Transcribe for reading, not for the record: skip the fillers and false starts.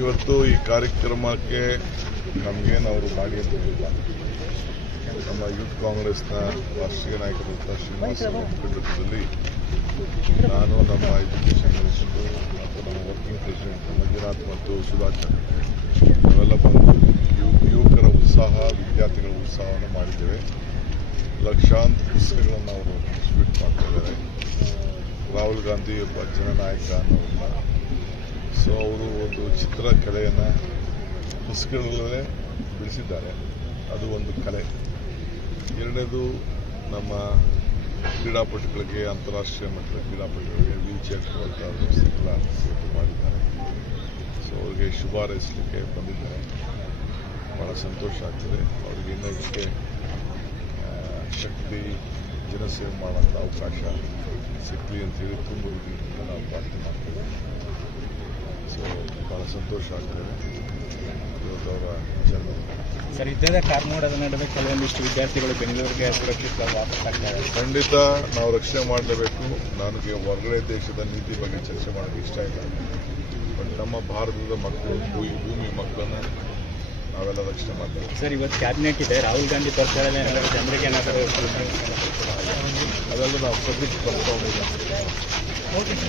ಇವತ್ತು ಈ ಕಾರ್ಯಕ್ರಮಕ್ಕೆ ನಮಗೇನು ಅವರು ಮಾಡಿ ಅಂತ ಇಲ್ಲ. ನಮ್ಮ ಯೂತ್ ಕಾಂಗ್ರೆಸ್ನ ರಾಷ್ಟ್ರೀಯ ನಾಯಕರಾದ ಶ್ರೀನಿವಾಸ ನೇತೃತ್ವದಲ್ಲಿ ನಾನು, ನಮ್ಮ ಎಜುಕೇಷನ್ ಮಿನಿಸ್ಟರ್ ಮತ್ತು ನಮ್ಮ ವರ್ಕಿಂಗ್ ಪ್ರೆಸಿಡೆಂಟ್ ಮಂಜುನಾಥ್ ಮತ್ತು ಸುಧಾಕರ್ ನಾವೆಲ್ಲ ಬಂದು ಯುವಕರ ಉತ್ಸಾಹ, ವಿದ್ಯಾರ್ಥಿಗಳ ಉತ್ಸಾಹವನ್ನು ಮಾಡಿದ್ದೇವೆ. ಲಕ್ಷಾಂತರ ಪುಸ್ತಕಗಳನ್ನು ಅವರು ಡಿಸ್ಟ್ರಿಬ್ಯೂಟ್ ಮಾಡ್ತಾ ಇದ್ದಾರೆ. ರಾಹುಲ್ ಗಾಂಧಿ ಒಬ್ಬ ಜನನಾಯಕ ಅನ್ನೋದನ್ನ, ಸೊ ಅವರು ಒಂದು ಚಿತ್ರಕಲೆಯನ್ನು ಪುಸ್ತಕಗಳಲ್ಲೇ ಬಿಡಿಸಿದ್ದಾರೆ. ಅದು ಒಂದು ಕಲೆ. ಎರಡನೇದು, ನಮ್ಮ ಕ್ರೀಡಾಪಟುಗಳಿಗೆ, ಅಂತಾರಾಷ್ಟ್ರೀಯ ಮಟ್ಟದ ಕ್ರೀಡಾಪಟುಗಳಿಗೆ ವೀಲ್ ಚೇರ್ ಪುಸ್ತಕ ಮಾಡಿದ್ದಾರೆ. ಸೊ ಅವರಿಗೆ ಶುಭ ಹಾರೈಸಲಿಕ್ಕೆ ಬಂದಿದ್ದಾರೆ. ಭಾಳ ಸಂತೋಷ ಆಗ್ತದೆ. ಅವರಿಗೆ ಇನ್ನೊಂದಕ್ಕೆ ಶಕ್ತಿ, ಜನಸೇವೆ ಮಾಡೋಂಥ ಅವಕಾಶ ಸಿಗಲಿ ಅಂತೇಳಿ ತುಂಬ ರೀತಿಯಿಂದ ನಾವು ಪ್ರಾರ್ಥನೆ ಮಾಡ್ತೇವೆ. ಸೊ ಭಾಳ ಸಂತೋಷ ಆಗ್ತದೆ ಇವತ್ತು ಅವರ ಜನ್ಮ. ಸರ್, ಯುದ್ಧದ ಕಾರ್ಮೋಡದ ನಡುವೆ ಕೆಲವೊಂದಿಷ್ಟು ವಿದ್ಯಾರ್ಥಿಗಳು ಬೆಂಗಳೂರಿಗೆ ಸುರಕ್ಷಿತ ವಾಪಸ್ ಆಗ್ತಾರೆ. ಖಂಡಿತ ನಾವು ರಕ್ಷಣೆ ಮಾಡಲೇಬೇಕು. ನನಗೆ ಹೊರಗಡೆ ದೇಶದ ನೀತಿ ಬಗ್ಗೆ ಚರ್ಚೆ ಮಾಡೋಕ್ಕೆ ಇಷ್ಟ ಇಲ್ಲ. ಬಟ್ ನಮ್ಮ ಭಾರತದ ಮಕ್ಕಳು, ಭೂಮಿ ಮಕ್ಕಳನ್ನು ನಾವೆಲ್ಲ ರಕ್ಷಣೆ ಮಾಡ್ತೇವೆ. ಸರ್, ಇವತ್ತು ಕ್ಯಾಬಿನೆಟ್ ಇದೆ. ರಾಹುಲ್ ಗಾಂಧಿ ಪಕ್ಷದಲ್ಲಿ ಜನರಿಗೆ ಏನಾದರೂ ಅದೆಲ್ಲ ನಾವು ಸಬ್ಜೆಕ್ಟ್ ಬರ್ತಾ ಹೋಗಿಲ್ಲ.